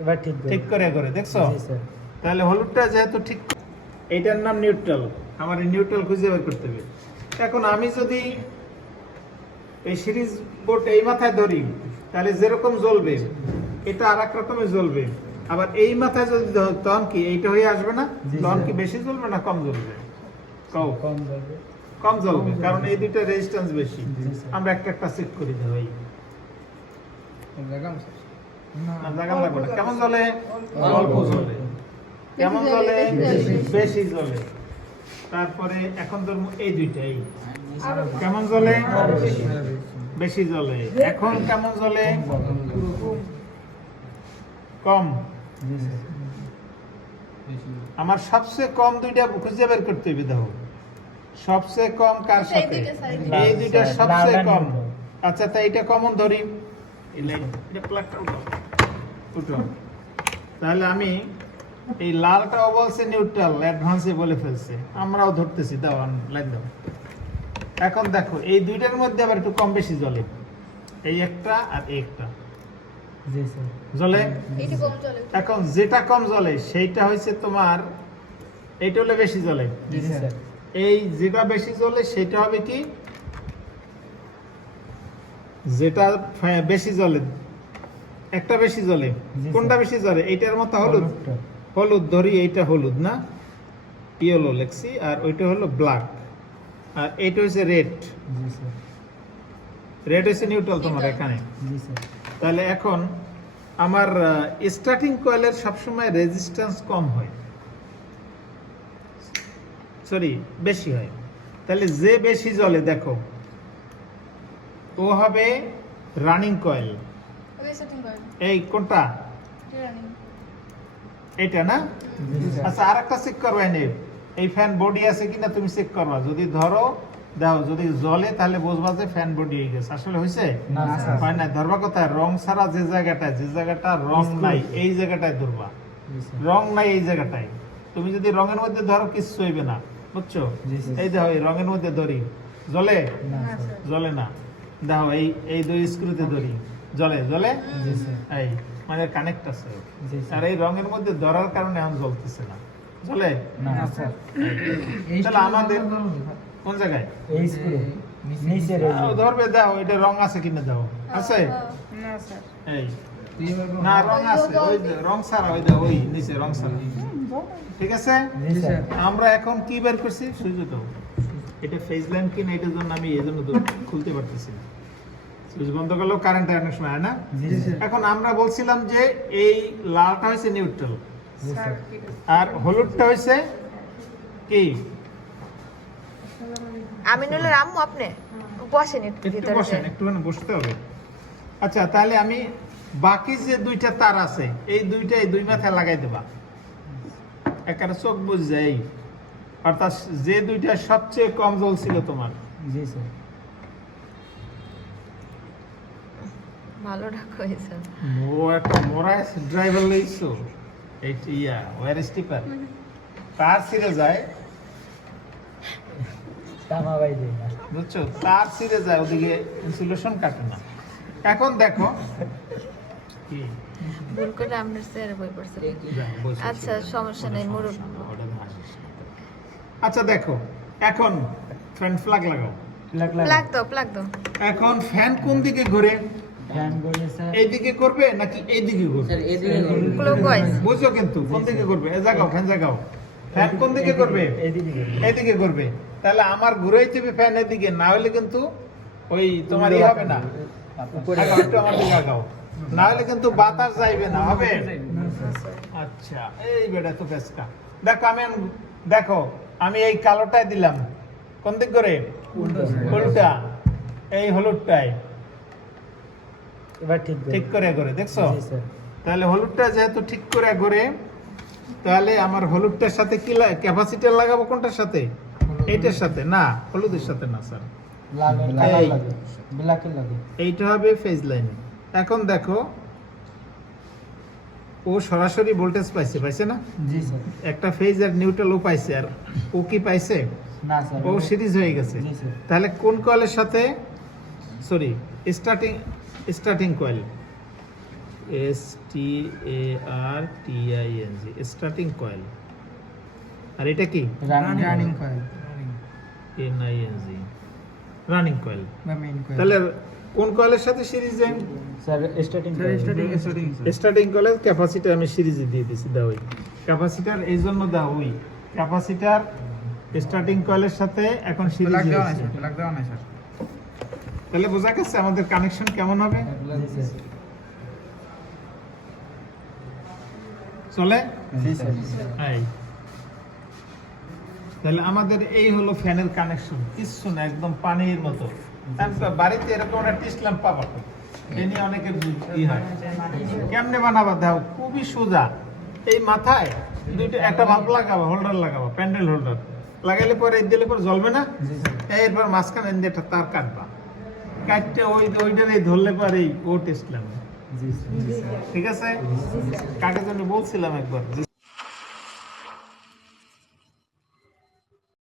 এবার ঠিক করে দেখছো? জি স্যার। তাহলে হলুদটা যেহেতু ঠিক, এইটার নাম নিউট্রাল, আমার এই নিউট্রাল খুঁজে বের করতে হবে। এখন আমি যদি এই সিরিজ বোর্ড এই মাথায় ধরি তাহলে যেরকম জ্বলবে এটা আর এক রকমের জ্বলবে, আবার এই মাথায় যদি তখন কি এইটা হয়ে আসবে না? জি, তখন স্যার। কি বেশি জ্বলবে না কম জ্বলবে? কও। কম জ্বলবে। কম জ্বলবে, কারণ এই দুইটা রেজিস্ট্যান্স বেশি। জি, স্যার। আমরা একটা একটা চেক করে দেব। এই না জায়গা লাগবে না। কেমন জ্বলে? অল্প জ্বলে। কেমন জ্বলে? বেশি জ্বলে। তারপরে এখন ধরুন এই দুইটাই কেমন জ্বলে? বেশি জ্বলে। এখন কেমন জ্বলে? কম। জি স্যার। আমার সবচেয়ে কম দুইটা খুঁজে বের করতে হবে। দেখো সবচেয়ে কম কার সাথে? এই দুইটা সবচেয়ে কম। আচ্ছা, তাই এটা কমন ধরি। এই লাইন এটা প্লাগটা উঠো। তাহলে আমি এই লালটাও বলছে নিউট্রাল, অ্যাডভান্সে বলে ফেলছে, আমরাও ধরতেছি। দাও লাইন দাও। এখন দেখো এই দুইটার মধ্যে আবার একটু কম বেশি জ্বলে, এই একটা আর এই একটা জি স্যার। জ্বলে। এইটা কম চলে। এখন যেটা কম জ্বলে সেইটা হচ্ছে তোমার, এইটা হলে বেশি জ্বলে। জি স্যার। এই যেটা বেশি জ্বলে সেটা হবে কি? যেটা বেশি জ্বলে, একটা বেশি জ্বলে। জি, কোনটা স্যার। বেশি জ্বলে? এইটার মতো হলুদ। হলুদটা। হলুদ ধরি, এইটা হলুদ না, ইয়েলো লেখছি, আর ওইটা হলো ব্ল্যাক, আর এইটা হচ্ছে রেড। জি স্যার। রেড হচ্ছে নিউট্রাল তোমার এখানে। জি স্যার। তাহলে এখন আমার স্টার্টিং কয়েলের সবসময় রেজিস্ট্যান্স কম হয়, সরি বেশি হয়। তাহলে যে বেশি জ্বলে দেখো ও হবে রানিং কয়েল। ওকে সেটিং করেন। এই কোনটা? রানিং। এটা না? জি স্যার। আচ্ছা, আর একটা চেক করবা এনে, এই ফ্যান বডি আছে কিনা তুমি চেক করবা। যদি ধরো দাও, যদি জ্বলে তাহলে বুঝবা যে ফ্যান বডি হয়ে গেছে। আসলে হয়েছে? না স্যার। হয় না। ধরবা কোথায়? রং ছাড়া যে জায়গাটা রং নাই এই জায়গাটায় ধরবা। জি স্যার। রং নাই এই জায়গাটায়। তুমি যদি রঙের মধ্যে ধরো কিচ্ছু হইবে না, বুঝছো? জি স্যার। এই দেখো এই রঙের মধ্যে ধরি, জ্বলে? না না স্যার। স্যার। জ্বলে না। দেখো এই দুই স্ক্রুতে ধরি, জ্বলে? জি স্যার। এই মানে কানেক্ট আছে। জি আর স্যার। এই রঙের মধ্যে ধরার কারণে এখন জ্বলতেছে না, জ্বলে? না স্যার। তাহলে আমাদের কোন জায়গায় এই স্ক্রু নিচে ধরবে? দাও এটা রং আছে কিনা, দাও আছে? না স্যার। এই না রং আছে, ওই যে রং ছাড়া, ওই দাও ওই নিচে রং ছাড়া। ঠিক আছে? জি স্যার। আমরা এখন কি বের করছি? সুইচ দাও। এটা ফেজ ল্যাম্প কিনা এটার জন্য আমি এই জন্য খুলতে পারতেছি না। সুইচ বন্ধ করলেও কারেন্ট অনেক সময় হয় না। জি স্যার। এখন আমরা বলছিলাম যে এই লালটা হচ্ছে নিউট্রাল জি স্যার স্যার। ঠিক আছে। আর হলুদটা হচ্ছে কি? আমিনুলের আম্মু আপনি বসেন একটু একটু ভিতরে বসেন, একটুখানি বসতে হবে। আচ্ছা, তাহলে আমি বাকি যে দুইটা তার আছে এই দুইটাই দুই মাথায় লাগাই দেবা, একেবারে চোখ বুঝ যায়। অর্থাৎ যে দুইটা সবচেয়ে কম জ্বলছিল তোমার, জি স্যার। ভালো রাখো হয়েছে। ও একটা মোরা ড্রাইভার লইছো, এই ওয়ার স্টিপার তার ছিঁড়ে যায়, তামা বাই দেই না। বুঝছো? তার ছিঁড়ে যায়, ওদিকে ইনসুলেশন কাটে না। এখন দেখো কি ভুল করে আপনার স্যার বই পড়ছে। আচ্ছা সমস্যা নেই মুরুব। আচ্ছা দেখো, এখন ফ্যান ফ্ল্যাগ লাগাও। প্লাগ দাও। এখন ফ্যান কোন দিকে ঘুরে? ফ্যান বলে স্যার এইদিকে করবে নাকি এইদিকে করবে? ক্লকওয়াইজ। বুঝছো? কিন্তু কোন দিকে করবে? এ জায়গাও ফ্যান জায়গাও। ফ্যান কোন দিকে করবে? এদিকে এইদিকে করবে। তাহলে আমার ঘুরাইতে হবে ফ্যান এদিকে, না হলে কিন্তু ওই তোমার ই হবে না। উপরে আগাও, একটু আমার দিকে আগাও। না হলে কিন্তু বাতাস যাইবে না, হবে? না স্যার। আচ্ছা, এই বেটা তো পেস্কা। দেখো দেখো আমি এই কালোটায় দিলাম, কোন দিক করে? উল্টো স্যার। উল্টা। এই হলুদটায় এবার ঠিক করে দেখছো? জি স্যার। তাহলে হলুদটা যেহেতু ঠিক করে ঘুরে, তাহলে আমার হলুদটার সাথে কি ক্যাপাসিটার লাগাবো? কোনটার সাথে? এইটার সাথে না, হলুদের সাথে না স্যার, লাল এই। লাগে ব্ল্যাকের লাগে। এইটা হবে ফেজ লাইন। এখন দেখো ও সরাসরি ভোল্টেজ পাইছে না? জি স্যার। একটা ফেজ আর নিউট্রাল ও পাইছে, আর ও কি পাইছে? না স্যার। ও সিরিজ হয়ে গেছে। জি স্যার। তাহলে কোন কয়েলের সাথে? Sorry, starting coil. STARTING, starting coil. আর এটা কি? Running coil NING, running coil. বা মেইন কয়েল। তাহলে কোন কয়েলের সাথে সিরিজে? স্যার স্টার্টিং স্টার্টিং কয়েলের ক্যাপাসিটর আমি সিরিজে দিয়ে দিছি, দাও ওই ক্যাপাসিটর এই জন্য দাও ওই ক্যাপাসিটর স্টার্টিং কয়েলের সাথে এখন সিরিজে আছে। তাহলে বোঝা গেছে আমাদের কানেকশন কেমন হবে? চলে? জি স্যার। এই তাহলে আমাদের এই হলো ফ্যানের কানেকশন, কিছু না, একদম পানির মতো। তারপর বাড়িতে এরকম একটা টিস ল্যাম্প পাবা, এই নিয়ে অনেকের ই হয়। কেমনে বানাবা দাও, খুবই সোজা। এই মাথায় দুইটা একটা ভাব লাগাবা, হোল্ডার লাগাবা, প্যান্ডেল হোল্ডার লাগাইলে পরে এই দিলে পরে জ্বলবে না। এরপর মাঝখানে দিয়ে একটা তার কাটবা, কাটতে ওইটারে ধরলে পরেই ও টেস্ট ল্যাম্প। জি স্যার। ঠিক আছে? কাকে জন্য বলছিলাম একবার।